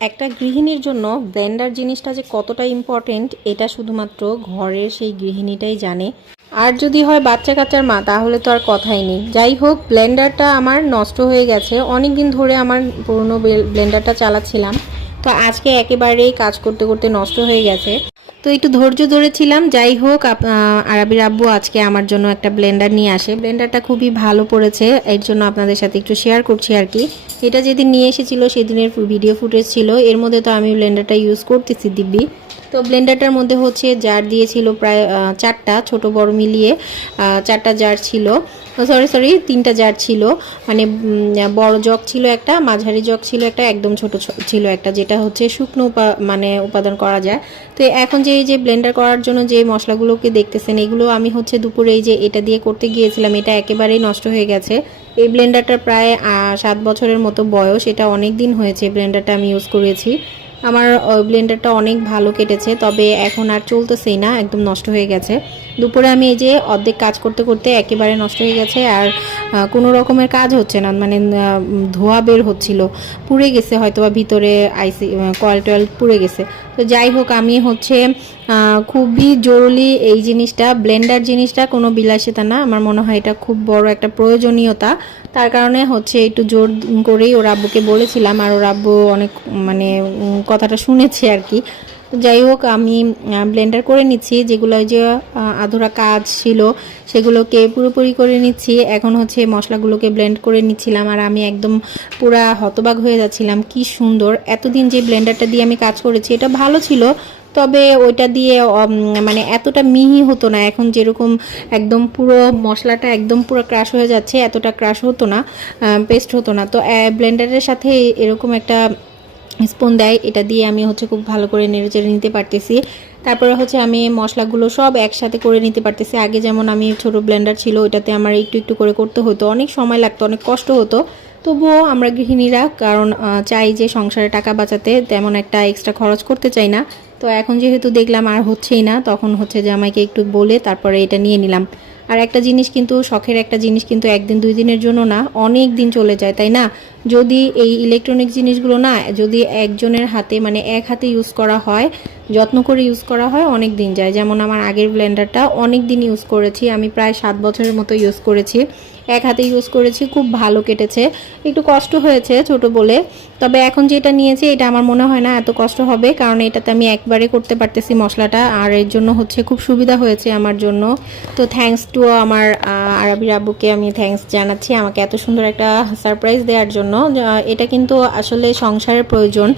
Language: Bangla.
একটা গৃহিণীর জন্য ব্লেন্ডার জিনিসটা যে কতটা ইম্পর্টেন্ট এটা শুধুমাত্র ঘরের সেই গৃহিণীটাই জানে। আর যদি হয় বাচ্চা কাচ্চার মা তাহলে তো আর কথাই নেই। যাই হোক, ব্লেন্ডারটা আমার নষ্ট হয়ে গেছে, অনেক দিন ধরে আমার পুরনো ব্লেন্ডারটা চালাচ্ছিলাম, তো আজকে একেবারেই কাজ করতে করতে নষ্ট হয়ে গেছে। তো একটু ধৈর্য ধরেছিলাম। যাই হোক, আরাবির আব্বু আজকে আমার জন্য একটা ব্লেন্ডার নিয়ে আসে। ব্লেন্ডারটা খুবই ভালো পড়েছে, এর জন্য আপনাদের সাথে একটু শেয়ার করছি আর কি। এটা যেদিন নিয়ে এসেছিল সেদিনের ভিডিও ফুটেজ ছিল, এর মধ্যে তো আমি ব্লেন্ডারটা ইউজ করতেছি দিব্যি। তো ব্লেন্ডারটার মধ্যে হচ্ছে জার দিয়েছিল প্রায় 4টা, ছোট বড় মিলিয়ে 4টা জার ছিল। সরি, 3টা জার ছিল। মানে বড় জগ ছিল একটা, মাঝারি জগ ছিল একটা, একদম ছোট ছিল একটা, যেটা হচ্ছে শুকনো মানে উপাদান করা যায়। তো এখন যে এই যে ব্লেন্ডার করার জন্য যে মশলাগুলোকে দেখতেছেন, এগুলো আমি হচ্ছে দুপুরে এই যে এটা দিয়ে করতে গিয়েছিলাম, এটা একেবারেই নষ্ট হয়ে গেছে। এই ব্লেন্ডারটা প্রায় 7 বছরের মতো বয়স, এটা অনেক দিন হয়েছে ব্লেন্ডারটা আমি ইউজ করেছি। আমার ব্লেন্ডারটা অনেক ভালো কেটেছে, তবে এখন আর চলতেছেই না, একদম নষ্ট হয়ে গেছে। দুপুরে আমি এই যে অর্ধেক কাজ করতে করতে একেবারে নষ্ট হয়ে গেছে, আর কোনো রকমের কাজ হচ্ছে না, মানে ধোয়া বের হচ্ছিল, পুড়ে গেছে হয়তো বা ভিতরে আইসি কয়েল টয়েল পুড়ে গেছে। তো যাই হোক, আমি হচ্ছে খুবই জরুরি এই জিনিসটা, ব্লেন্ডার জিনিসটা কোনো বিলাসিতা না, আমার মনে হয় এটা খুব বড় একটা প্রয়োজনীয়তা। তার কারণে হচ্ছে একটু জোর করেই ওর আব্বুকে বলেছিলাম, আর ওর আব্বু অনেক মানে কথাটা শুনেছে আর কি। যাই হোক, আমি ব্লেন্ডার করে নিচ্ছি, যেগুলো যে আধুরা কাজ ছিল সেগুলোকে পুরোপুরি করে নিচ্ছি। এখন হচ্ছে মশলাগুলোকে ব্লেন্ড করে নিচ্ছিলাম, আর আমি একদম পুরা হতবাক হয়ে যাচ্ছিলাম, কি সুন্দর। এতদিন যে ব্লেন্ডারটা দিয়ে আমি কাজ করেছি এটা ভালো ছিল, তবে ওইটা দিয়ে মানে এতটা মিহি হতো না। এখন যেরকম একদম পুরো মশলাটা একদম পুরো ক্রাশ হয়ে যাচ্ছে, এতটা ক্রাশ হতো না, পেস্ট হতো না। তো ব্লেন্ডারের সাথে এরকম একটা স্পুন দেয়, এটা দিয়ে আমি হচ্ছে খুব ভালো করে নেড়েচেড়ে নিতে পারতেছি। তারপরে হচ্ছে আমি মশলাগুলো সব একসাথে করে নিতে পারতেছি। আগে যেমন আমি ছোট ব্লেন্ডার ছিল, ওইটাতে আমার একটু একটু করে করতে হতো, অনেক সময় লাগতো, অনেক কষ্ট হতো। তবুও আমরা গৃহিণীরা কারণ চাই যে সংসারে টাকা বাঁচাতে, তেমন একটা এক্সট্রা খরচ করতে চাই না। তো এখন যেহেতু দেখলাম আর হচ্ছেই না, তখন হচ্ছে যে আমাকে একটু বলে তারপরে এটা নিয়ে নিলাম। আর একটা জিনিস কিন্তু, শখের একটা জিনিস কিন্তু একদিন দুই দিনের জন্য না, অনেক দিন চলে যায়, তাই না? যদি এই ইলেকট্রনিক জিনিসগুলো না, যদি একজনের হাতে মানে এক হাতে ইউজ করা হয়, যত্ন করে ইউজ করা হয়, অনেক দিন যায়। যেমন আমার আগের ব্লেন্ডারটা অনেক দিন ইউজ করেছি আমি, প্রায় 7 বছরের মতো ইউজ করেছি, এক হাতে ইউজ করেছি, খুব ভালো কেটেছে। একটু কষ্ট হয়েছে ছোট বলে, তবে এখন যেটা নিয়েছি এটা আমার মনে হয় না এত কষ্ট হবে, কারণ এটাতে আমি একবারে করতে পারতেছি মশলাটা, আর এর জন্য হচ্ছে খুব সুবিধা হয়েছে আমার জন্য। তো থ্যাঙ্কস টু আমার আরাবির আব্বুকে আমি থ্যাঙ্কস জানাচ্ছি আমাকে এত সুন্দর একটা সারপ্রাইজ দেওয়ার জন্য। এটা কিন্তু আসলে সংসারের প্রয়োজন।